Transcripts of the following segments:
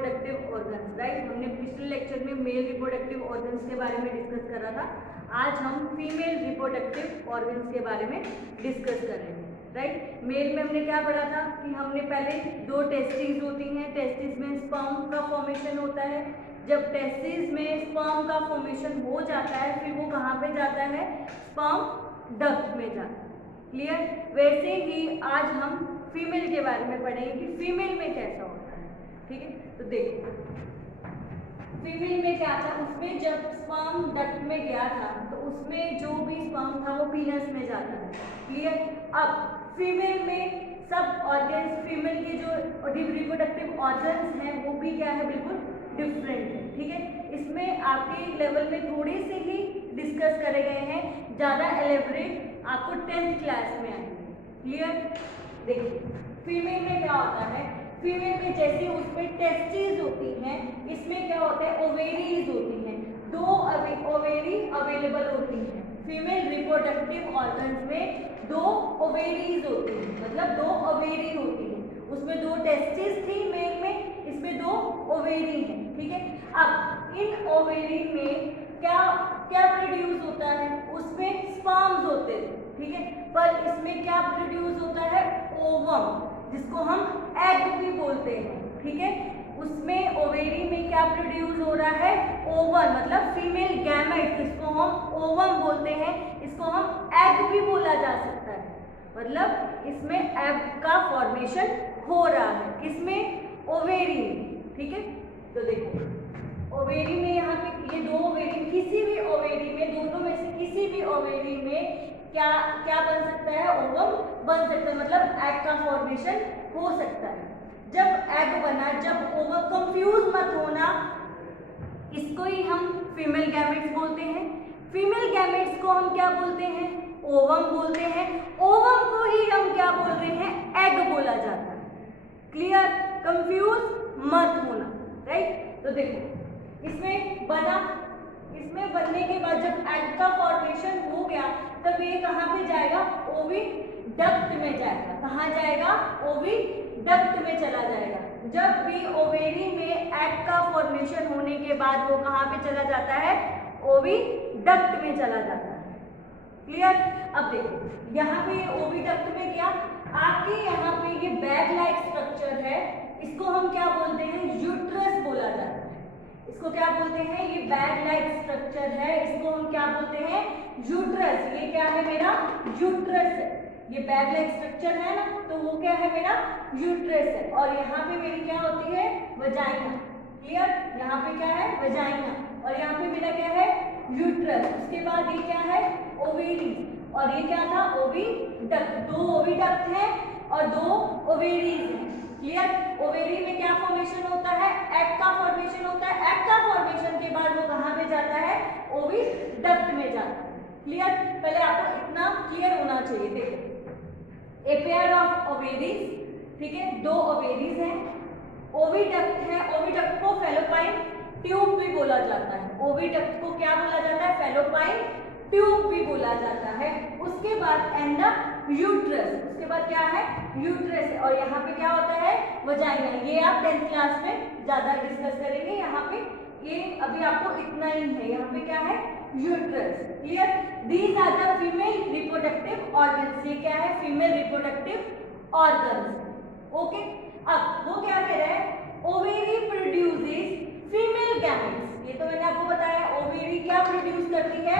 Reproductive organs, right. हमने पिछले lecture में मेल रिप्रोडक्टिव ऑर्गन्स के बारे में डिस्कस करा था। आज हम फीमेल रिप्रोडक्टिव ऑर्गन्स के बारे में डिस्कस कर रहे हैं, राइट। मेल में हमने क्या पढ़ा था कि हमने पहले 2 टेस्टिस होती हैं, टेस्टिस में स्पर्म का फॉर्मेशन होता है। जब टेस्टिस में स्पर्म का फॉर्मेशन हो जाता है फिर वो कहाँ पे जाता है, स्पर्म डक्ट में जाता है, क्लियर। वैसे ही आज हम फीमेल के बारे में पढ़ेंगे कि फीमेल में कैसा होता है, ठीक है। तो देखो फीमेल में क्या था, उसमें जब स्पर्म डक्ट में गया था तो उसमें जो भी स्पर्म था वो पीनस में जाता है, क्लियर। अब फीमेल में सब ऑर्गन्स, फीमेल के जो रिप्रोडक्टिव ऑर्गन्स हैं वो भी क्या है, बिल्कुल डिफरेंट है, ठीक है। इसमें आपके लेवल में थोड़े से ही डिस्कस करे गए हैं, ज़्यादा एलेबरेट आपको 10th क्लास में आएंगे, क्लियर। देखिए फीमेल में क्या होता है, फीमेल में जैसे उसमें टेस्टिस होती हैं, इसमें क्या होता है, ओवेरीज होती हैं। 2 ओवेरी अवेलेबल होती हैं। फीमेल रिप्रोडक्टिव ऑर्गन्स में 2 ओवेरीज होती हैं, मतलब 2 ओवेरी होती हैं। उसमें 2 टेस्टिस थी मेल में, इसमें 2 ओवेरी हैं, ठीक है। अब इन ओवेरी में क्या क्या प्रोड्यूस होता है, उसमें स्पर्म्स होते हैं, ठीक है। पर इसमें क्या प्रोड्यूस होता है, ओवम, जिसको हम एग भी बोलते हैं, ठीक है। उसमें ओवेरी में क्या प्रोड्यूस हो रहा है, ओवम, मतलब फीमेल गैमेट, इसको हम ओवम बोलते हैं, इसको हम एग भी बोला जा सकता है, मतलब इसमें एग का फॉर्मेशन हो रहा है, किसमें, ओवेरी में, ठीक है। तो देखो ओवेरी में यहाँ पे ये 2 ओवेरी, किसी भी ओवेरी में, दोनों में से किसी भी ओवेरी में क्या क्या बन सकता है, ओवम बन सकता है, मतलब एग का फॉर्मेशन हो सकता है। जब एग बना, जब ओवम, कंफ्यूज मत होना, इसको ही हम फीमेल गैमेट्स बोलते हैं। फीमेल गैमेट्स को हम क्या बोलते हैं, ओवम बोलते हैं। ओवम को ही हम क्या बोल रहे हैं, एग बोला जाता है, क्लियर। कंफ्यूज मत होना, राइट। तो देखो इसमें बना, इसमें बनने के बाद जब एग का फॉर्मेशन हो गया तब ये कहाँ पे जाएगा, ओविडक्ट में जाएगा। कहाँ जाएगा, ओविडक्ट में चला जाएगा। जब भी ओवेरी में एग का फॉर्मेशन होने के बाद वो कहाँ पे चला जाता है, ओविडक्ट में चला जाता है, क्लियर। अब देखो यहाँ पे ओविडक्ट में गया, आपके यहाँ पे ये बैग लाइक स्ट्रक्चर है, इसको हम क्या बोलते हैं, यूट्रस बोला जाता है। इसको क्या बोलते हैं, ये बैग लाइक स्ट्रक्चर है, इसको हम क्या बोलते हैं, यूट्रस। ये क्या है, मेरा यूट्रस है। ये बैग लाइक स्ट्रक्चर है ना, तो वो क्या है, मेरा यूट्रस है। और यहाँ पे मेरी क्या होती है, वजाइना, क्लियर। यहाँ पे क्या है, वजाइना, और यहाँ पे मेरा क्या है, यूट्रस। उसके बाद ये क्या है, ओवेरी, और ये क्या था, ओविडक्ट। 2 ओविडक्ट है और 2 ओवेरीज है, क्लियर। ओवेरी में क्या फॉर्मेशन होता है, एग का फॉर्मेशन होता है। एग का फॉर्मेशन के बाद वो कहाँ पे जाता है, ओविडक्ट में जाता है, क्लियर। पहले आपको इतना क्लियर होना चाहिए। देखो ए पेयर ऑफ ओवेरीज, ठीक है, 2 ओवेरीज हैं, ओविडक्ट है। ओविडक्ट को फैलोपाइन ट्यूब भी बोला जाता है। ओविडक्ट को क्या बोला जाता है, फैलोपाइन ट्यूब भी बोला जाता है। उसके बाद एंड यूट्रस, उसके बाद क्या है, यूट्रस है। और यहाँ पे क्या होता है, वजाइना। ये आप 10th क्लास में ज्यादा डिस्कस करेंगे। यहाँ पे ये अभी आपको इतना ही है, यहाँ पे क्या है, uterus, clear. These are the female reproductive organs. ये क्या है, फीमेल रिप्रोडक्टिव ऑर्गन्स, ओके। अब वो क्या कह रहा है, ओवेरी प्रोड्यूसेस फीमेल गैमेट्स। ये तो मैंने आपको बताया, ओवेरी क्या प्रोड्यूस करती है,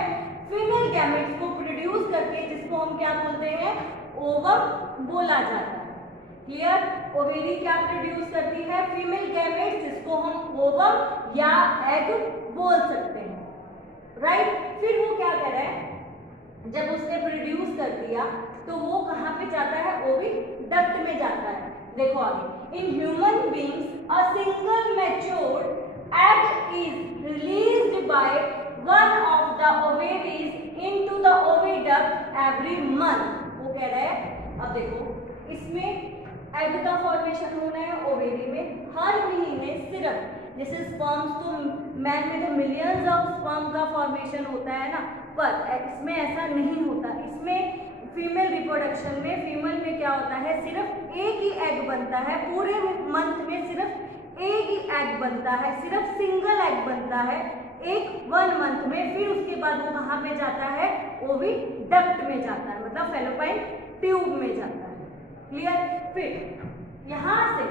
फीमेल गैमेट्स को प्रोड्यूस करती है, जिसको हम क्या बोलते हैं, ओवम बोला जाता है, क्लियर। ओवेरी क्या प्रोड्यूस करती है, फीमेल गैमेट्स, जिसको हम ओवम या एग बोल सकते हैं, राइट। फिर वो क्या कर रहा है, जब उसने प्रोड्यूस कर दिया तो वो कहाँ पे जाता है, ओविडक्ट में जाता है। देखो आगे, in human beings a single matured egg is released by one of the ovaries into the oviduct every month। वो कह रहा है, अब देखो इसमें एग का फॉर्मेशन होना है ओवेरी में हर महीने सिर्फ, जैसे स्पर्म्स तो मैन में तो मिलियंस ऑफ स्पर्म का फॉर्मेशन होता है ना, पर इसमें ऐसा नहीं होता। इसमें फीमेल रिप्रोडक्शन में, फीमेल में क्या होता है, सिर्फ एक ही एग बनता है, पूरे मंथ में सिर्फ एक ही एग बनता है, सिर्फ सिंगल एग बनता है एक 1 मंथ में, फिर उसके बाद वो कहाँ पे जाता है, ओविडक्ट में जाता है, मतलब फैलोपाइन ट्यूब में जाता है। क्लियर। फिर यहाँ से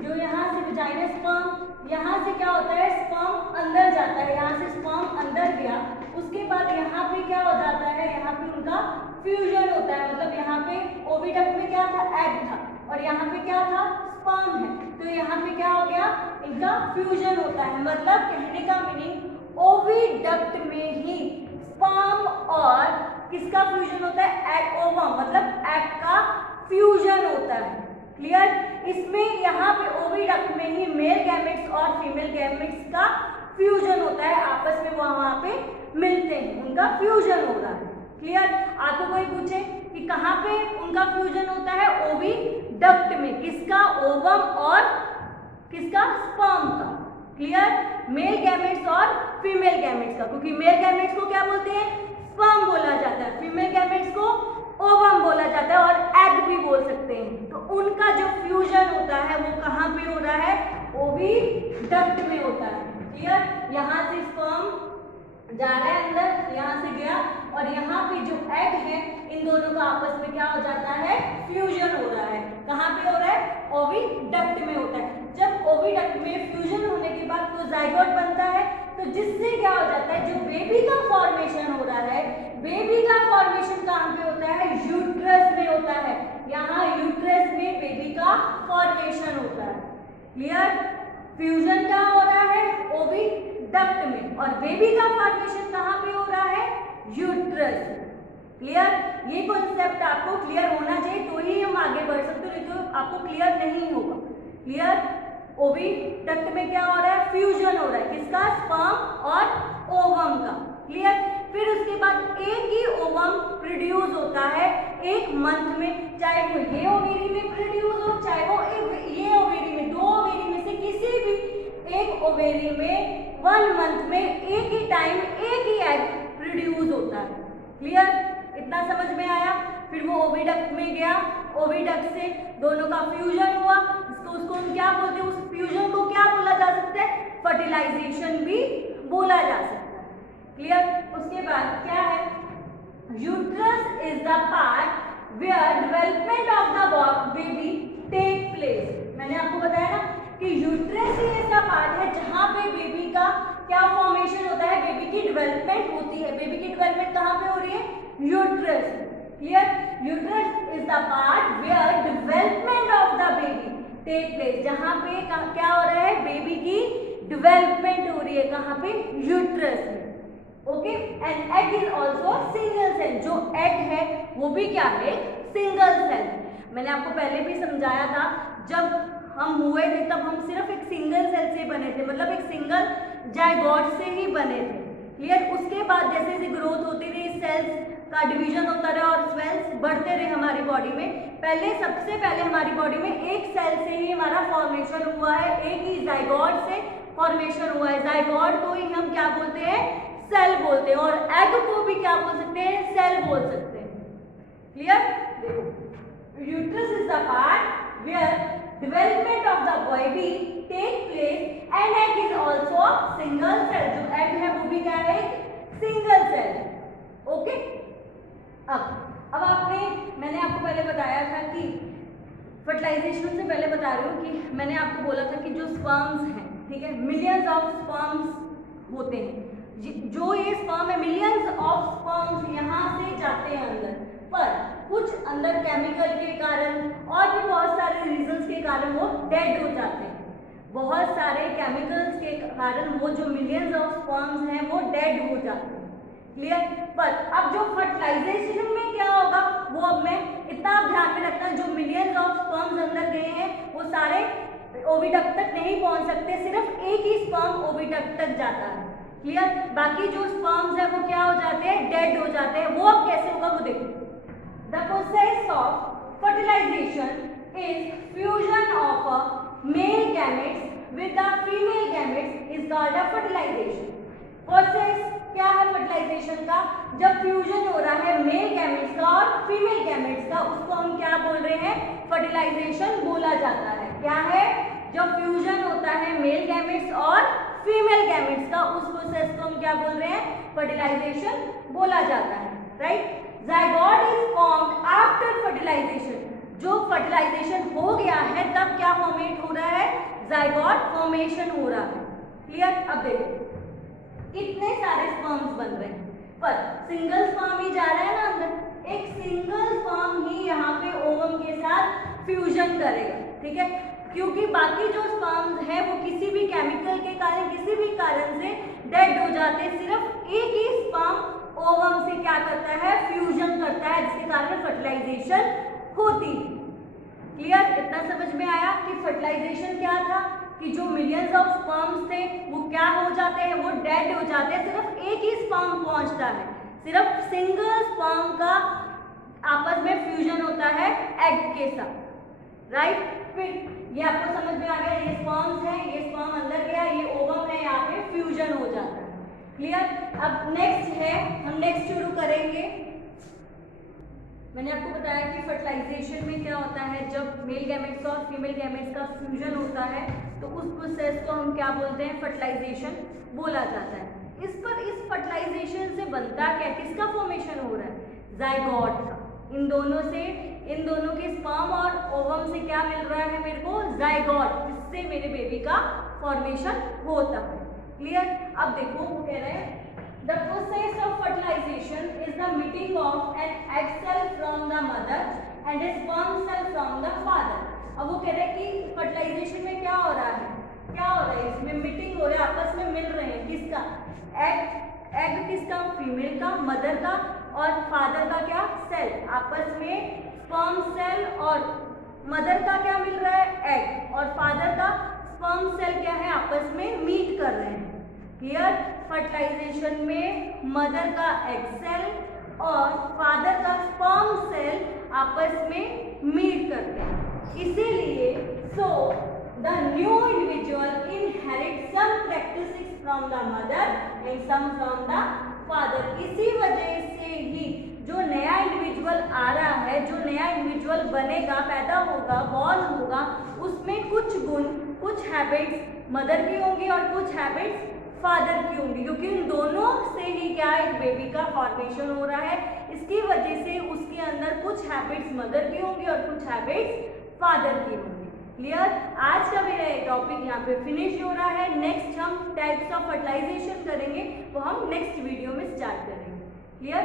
जो यहाँ से वजाइना स्पर्म, यहाँ से क्या होता है, स्पर्म अंदर जाता है, यहाँ से स्पर्म अंदर गया, उसके बाद यहाँ पे क्या हो जाता है, यहाँ पे उनका फ्यूजन होता है, मतलब यहाँ पे ओविडक्ट में क्या था, एग था, और यहाँ पे क्या था, स्पर्म है, तो यहाँ पे क्या हो गया, इनका फ्यूजन होता है। मतलब कहने का मीनिंग ओविडक्ट में ही स्पर्म और किसका फ्यूजन होता है, एग ओवम, मतलब एग का फ्यूजन होता है। क्लियर। इसमें यहाँ पे ओविडक्ट में ही मेल गैमेट्स और फीमेल गैमेट्स का फ्यूजन होता है, आपस में वहां पे मिलते हैं, उनका फ्यूजन हो रहा है। क्लियर। आपको कोई पूछे कि कहाँ पे उनका फ्यूजन होता है, ओविडक्ट में, किसका, ओवम और किसका, स्पर्म का। क्लियर। मेल गैमेट्स और फीमेल गैमेट्स का, क्योंकि मेल गैमेट्स को क्या बोलते हैं, स्पर्म बोला जाता है, फीमेल गैमेट्स को ओवम बोला जाता है और एग भी बोल सकते हैं। तो उनका जो फ्यूजन होता है वो कहाँ पे हो रहा है, ओविडक्ट में होता है। क्लियर। यहाँ से स्पर्म जा रहा है अंदर, यहाँ से गया, और यहाँ पे जो एग है, इन दोनों का आपस में क्या हो जाता है, फ्यूजन हो रहा है। कहाँ पे हो रहा है, ओविडक्ट में होता है। जब ओविडक्ट में फ्यूजन होने के बाद तो जाइगोट बनता है, तो जिससे क्या हो जाता है, जो बेबी का फॉर्मेशन हो रहा है, बेबी का फॉर्मेशन कहाँ पे होता है, यूट्रस में होता है। यहाँ यूट्रस में बेबी का फॉर्मेशन होता है। क्लियर। फ्यूजन क्या हो रहा है, ओविडक्ट में, और बेबी का फॉर्मेशन कहाँ पे हो रहा है, यूट्रस। क्लियर। ये कॉन्सेप्ट आपको क्लियर होना चाहिए, तो ही हम आगे बढ़ सकते हो, नहीं तो आपको क्लियर नहीं होगा। क्लियर। ओविडक्ट में क्या हो रहा है, फ्यूजन हो रहा है, किसका, स्पर्म और ओवम का। क्लियर। फिर उसके बाद एक ही ओवम प्रोड्यूस होता है एक मंथ में, चाहे वो ये ओवेरी में प्रोड्यूस हो, चाहे वो ये ओवेरी में, 2 ओवेरी में से किसी भी एक ओवेरी में 1 मंथ में एक ही टाइम एक ही एग प्रोड्यूस होता है। क्लियर। इतना समझ में आया। फिर वो ओविडक्ट में गया, ओविडक्ट से दोनों का फ्यूजन हुआ, उसको हम क्या बोलते हैं, उस फ्यूजन को क्या बोला जा सकता है, फर्टिलाइजेशन भी बोला जा सकता है। क्लियर। उसके बाद क्या है, uterus is the part where development of the baby take place. मैंने आपको बताया ना कि यूट्रस ही ऐसा पार्ट है जहां पे बेबी का क्या फॉर्मेशन होता है, बेबी की डेवलपमेंट होती है। बेबी की डेवलपमेंट कहां पे हो रही है, uterus. Clear. Uterus is the part where development of the baby take place, जहां पे क्या हो रहा है, बेबी की डेवलपमेंट हो रही है, कहां पे, यूट्रस में। Okay. And egg is also single cell, जो एग है वो भी क्या है, सिंगल सेल। मैंने आपको पहले भी समझाया था, जब हम हुए थे तब हम सिर्फ एक सिंगल सेल से बने थे, मतलब एक सिंगल जाइगोट से ही बने थे। क्लियर। उसके बाद जैसे जैसे ग्रोथ होती रही, सेल्स का डिवीजन होता रहा और सेल्स बढ़ते रहे हमारी बॉडी में। सबसे पहले हमारी बॉडी में एक सेल से ही हमारा फॉर्मेशन हुआ है, एक ही जाइगोट से फॉर्मेशन हुआ है। जाइगोट को ही हम क्या बोलते हैं, सेल बोलते हैं, और एग को भी क्या बोल सकते हैं, सेल बोल सकते हैं। क्लियर। देखो, uterus is the part where development of the baby take place and egg is also single cell. जो एग है वो भी क्या है, सिंगल सेल। ओके। अब मैंने आपको पहले बताया था कि फर्टिलाइजेशन से पहले बता रही हूँ कि मैंने आपको बोला था कि जो स्पर्म्स हैं, ठीक है, मिलियंस ऑफ स्पर्म्स होते हैं, जो ये स्पर्म है, मिलियंस ऑफ स्पर्म्स यहाँ से जाते हैं अंदर, पर कुछ अंदर केमिकल के कारण और भी बहुत सारे रीजंस के कारण वो डेड हो जाते हैं। बहुत सारे केमिकल्स के कारण वो जो मिलियंस ऑफ स्पर्म्स हैं वो डेड हो जाते हैं। क्लियर। पर अब जो फर्टिलाइजेशन में क्या होगा वो अब मैं इतना ध्यान में रखना, जो मिलियंस ऑफ स्पर्म्स अंदर गए हैं वो सारे ओविडक्ट तक नहीं पहुंच सकते, सिर्फ एक ही स्पर्म ओविडक्ट तक जाता है। क्लियर। बाकी जो स्पर्म्स है वो क्या हो जाते हैं, डेड हो जाते हैं। वो अब कैसे होगा वो देखो। The process of fertilization is fusion of a male gametes with the female gametes is called a fertilization. Process क्या है फर्टिलाइजेशन का, जब फ्यूजन हो रहा है मेल गैमेट्स का और फीमेल गैमेट्स का, उसको हम क्या बोल रहे हैं, फर्टिलाइजेशन बोला जाता है। क्या है, जब फ्यूजन होता है मेल गैमेट्स फीमेल गैमेट्स का, उस प्रोसेस को हम क्या बोल रहे हैं, फर्टिलाइजेशन बोला जाता है, right. Zygote is formed after fertilization, जो फर्टिलाइजेशन हो गया है तब क्या फॉर्मेट हो रहा है, जाइगोट फॉर्मेशन हो रहा है, क्लियर। अब देखो इतने सारे स्पर्म्स बन रहे हैं पर सिंगल स्पर्म ही जा रहा है ना अंदर, एक सिंगल स्पर्म ही यहाँ पे ओवम के साथ फ्यूजन करेगा, ठीक है, क्योंकि बाकी जो स्पर्म्स है वो किसी भी केमिकल के कारण, किसी भी कारण से डेड हो जाते हैं, सिर्फ एक ही स्पर्म ओवम से क्या करता है, फ्यूजन करता है, जिसके कारण फर्टिलाइजेशन होती है, क्लियर। इतना समझ में आया कि फर्टिलाइजेशन क्या था, कि जो मिलियंस ऑफ स्पर्म्स थे वो क्या हो जाते हैं, वो डेड हो जाते हैं, सिर्फ एक ही स्पर्म पहुंचता है, सिर्फ सिंगल स्पर्म का आपस में फ्यूजन होता है एग के साथ, राइट। फिर ये आपको समझ में आ गया, ये स्पर्म्स है, ये स्पर्म अंदर गया, ये ओवम है, यहाँ पे फ्यूजन हो जाता है, क्लियर। अब नेक्स्ट है, हम नेक्स्ट शुरू करेंगे। मैंने आपको बताया कि फर्टिलाइजेशन में क्या होता है, जब मेल गैमेट्स और फीमेल गैमेट्स का फ्यूजन होता है तो उस प्रोसेस को हम क्या बोलते हैं, फर्टिलाइजेशन बोला जाता है। इस फर्टिलाइजेशन से बनता क्या, किसका फॉर्मेशन हो रहा है, जाइगोट का। इन दोनों के स्पर्म और ओवम से क्या मिल रहा है मेरे को, जाइगोट, जिससे मेरे बेबी का फॉर्मेशन होता है, क्लियर। अब देखो वो कह रहे हैं the process of fertilization is the meeting of an egg cell from the mother and a sperm cell from the father। अब वो कह रहे हैं कि फर्टिलाइजेशन में क्या हो रहा है, इसमें मीटिंग हो रही है, आपस में मिल रहे हैं, किसका, एग किसका, फीमेल का, मदर का, और फादर का क्या, सेल, आपस में स्पर्म सेल और मदर का क्या मिल रहा है, एग, और फादर का स्पर्म सेल क्या है, आपस में मीट कर रहे हैं, क्लियर। फर्टिलाइजेशन में मदर का एग सेल और फादर का स्पर्म सेल आपस में मीट करते हैं, इसीलिए so the new individual inherit some characteristics from the mother and some from the father. इसी वजह से ही जो नया इंडिविजुअल आ रहा है, जो नया इंडिविजुअल बनेगा, पैदा होगा, बॉर्न होगा, उसमें कुछ गुण, कुछ हैबिट्स मदर की होंगी और कुछ हैबिट्स फादर की होंगी, क्योंकि उन दोनों से ही क्या एक बेबी का फॉर्मेशन हो रहा है। इसकी वजह से उसके अंदर कुछ हैबिट्स मदर की होंगी और कुछ हैबिट्स फादर की होंगी, क्लियर। आज का मेरा ये टॉपिक यहाँ पे फिनिश हो रहा है। नेक्स्ट हम टाइप्स ऑफ फर्टिलाइजेशन करेंगे, वो हम नेक्स्ट वीडियो में स्टार्ट करेंगे, क्लियर।